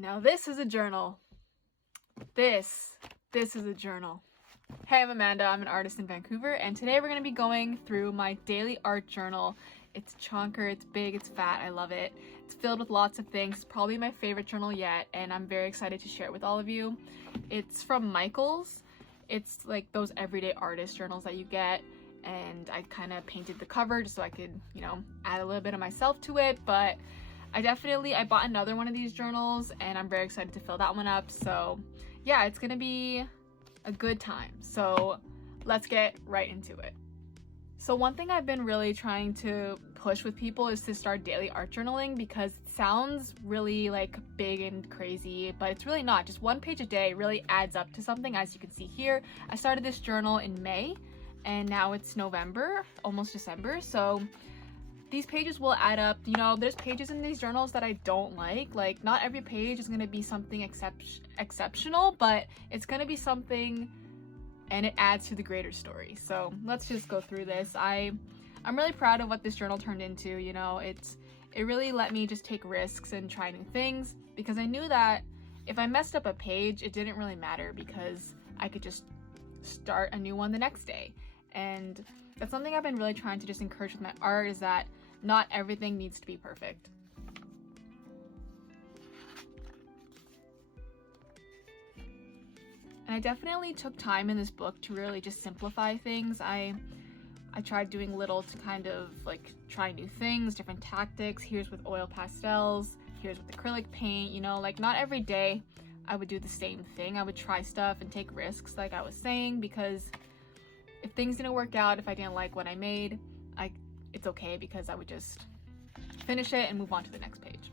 Now this is a journal. This is a journal. Hey, I'm Amanda. I'm an artist in Vancouver, and today we're going to be going through my daily art journal. It's chonker, it's big, it's fat, I love it. It's filled with lots of things. It's probably my favorite journal yet, and I'm very excited to share it with all of you. It's from Michaels. It's like those everyday artist journals that you get, and I kind of painted the cover just so I could, add a little bit of myself to it, but I bought another one of these journals, and I'm very excited to fill that one up. So yeah, it's gonna be a good time. So let's get right into it. So one thing I've been really trying to push with people is to start daily art journaling, because it sounds really like big and crazy, but it's really not. Just one page a day really adds up to something. As you can see here, I started this journal in May and now it's November, almost December. So these pages will add up. There's pages in these journals that I don't like not every page is going to be something exceptional, but it's going to be something and it adds to the greater story. So let's just go through this. I'm really proud of what this journal turned into. It really let me just take risks and try new things, because I knew that if I messed up a page, it didn't really matter because I could just start a new one the next day. And that's something I've been really trying to just encourage with my art, is that not everything needs to be perfect. And I definitely took time in this book to really just simplify things. I tried doing little to kind of like try new things, different tactics. Here's with oil pastels, here's with acrylic paint, not every day I would do the same thing. I would try stuff and take risks, like I was saying, because if things didn't work out, if I didn't like what I made, it's okay, because I would just finish it and move on to the next page.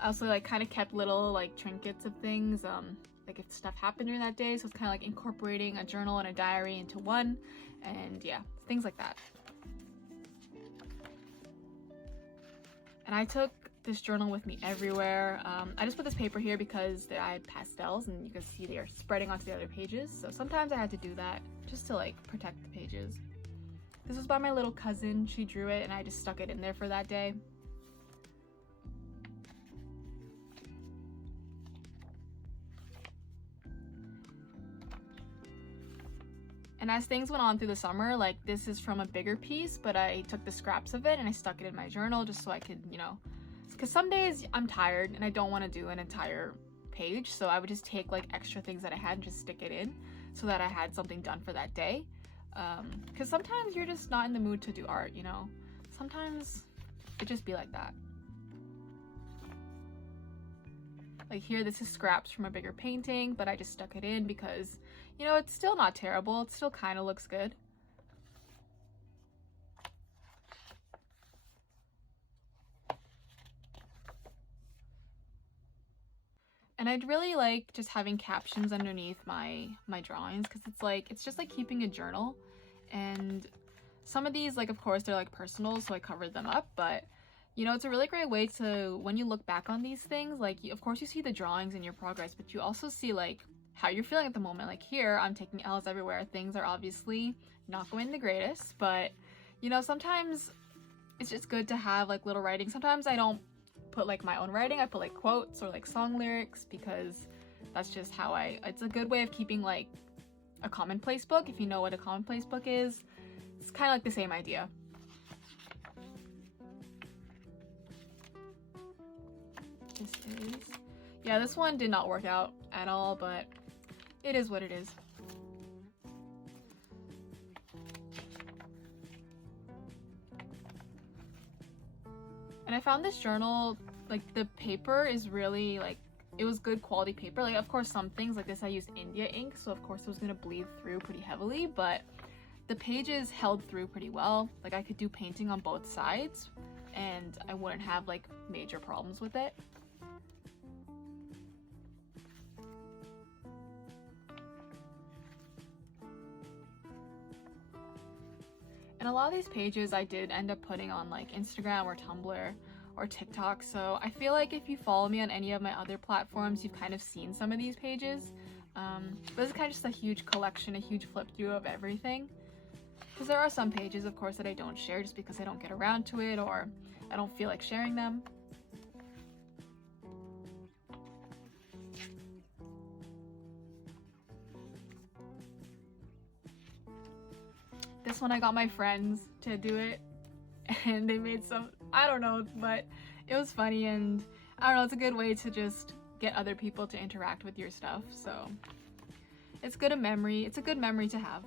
I also kind of kept little trinkets of things, like if stuff happened during that day, so it's kind of like incorporating a journal and a diary into one, and yeah, things like that. And I took this journal with me everywhere. I just put this paper here because I had pastels, and you can see they are spreading onto the other pages, so sometimes I had to do that just to protect the pages. This was by my little cousin. She drew it and I just stuck it in there for that day. And as things went on through the summer, this is from a bigger piece, but I took the scraps of it and I stuck it in my journal just so I could, because some days I'm tired and I don't want to do an entire page, so I would just take extra things that I had and just stick it in so that I had something done for that day. Because sometimes you're just not in the mood to do art, sometimes it just be like that. Like here, this is scraps from a bigger painting, but I just stuck it in because, it's still not terrible. It still kind of looks good. And I'd really like just having captions underneath my drawings, because it's just like keeping a journal. And some of these, of course, they're personal, so I covered them up, but it's a really great way to, when you look back on these things, of course you see the drawings and your progress, but you also see how you're feeling at the moment. Here, I'm taking L's everywhere. Things are obviously not going the greatest, but sometimes it's just good to have little writing. Sometimes I don't put my own writing. I put quotes or song lyrics, because that's just how it's a good way of keeping a commonplace book. If you know what a commonplace book is, it's kind of the same idea. This one did not work out at all, but it is what it is. And I found this journal, the paper is really it was good quality paper. Of course, some things like this I used India ink, so of course it was gonna bleed through pretty heavily, but the pages held through pretty well. I could do painting on both sides and I wouldn't have major problems with it. And a lot of these pages I did end up putting on Instagram or Tumblr or TikTok, so I feel if you follow me on any of my other platforms, you've kind of seen some of these pages. But this is kind of just a huge collection, a huge flip through of everything. Because there are some pages, of course, that I don't share just because I don't get around to it or I don't feel like sharing them. last one I got my friends to do it, and they made some, I don't know, but it was funny, and I don't know, it's a good way to just get other people to interact with your stuff, so it's good a memory. It's a good memory to have.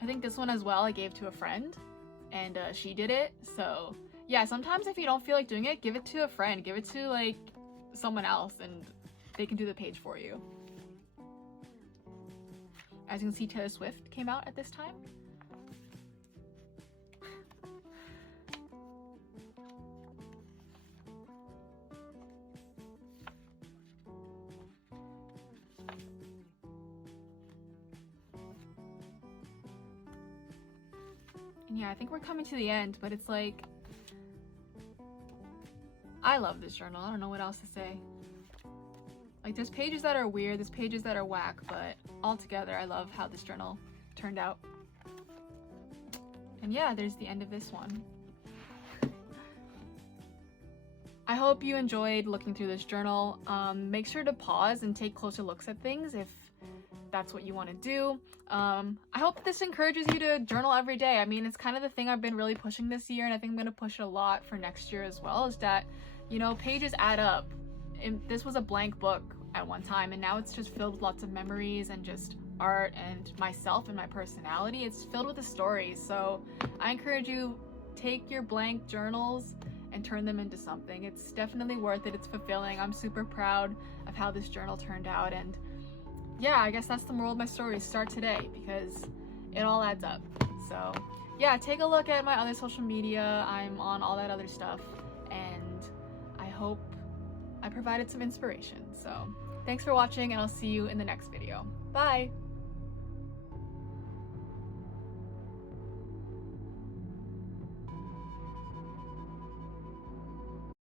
I think this one as well I gave to a friend, and she did it. So yeah, sometimes if you don't feel like doing it, give it to a friend, give it to like someone else, and they can do the page for you. As you can see, Taylor Swift came out at this time. And yeah, I think we're coming to the end, but it's like, I love this journal. I don't know what else to say. Like, there's pages that are weird, there's pages that are whack, but altogether I love how this journal turned out. And yeah, there's the end of this one. I hope you enjoyed looking through this journal. Make sure to pause and take closer looks at things if that's what you want to do. I hope this encourages you to journal every day. I mean, it's kind of the thing I've been really pushing this year, and I think I'm going to push it a lot for next year as well, is that, you know, pages add up. And this was a blank book at one time, and now it's just filled with lots of memories and just art and myself and my personality. It's filled with the stories. So I encourage you, take your blank journals and turn them into something. It's definitely worth it. It's fulfilling. I'm super proud of how this journal turned out, and yeah, I guess that's the moral of my story. Start today, because it all adds up. So yeah, take a look at my other social media. I'm on all that other stuff, and I hope I provided some inspiration. So thanks for watching, and I'll see you in the next video. Bye!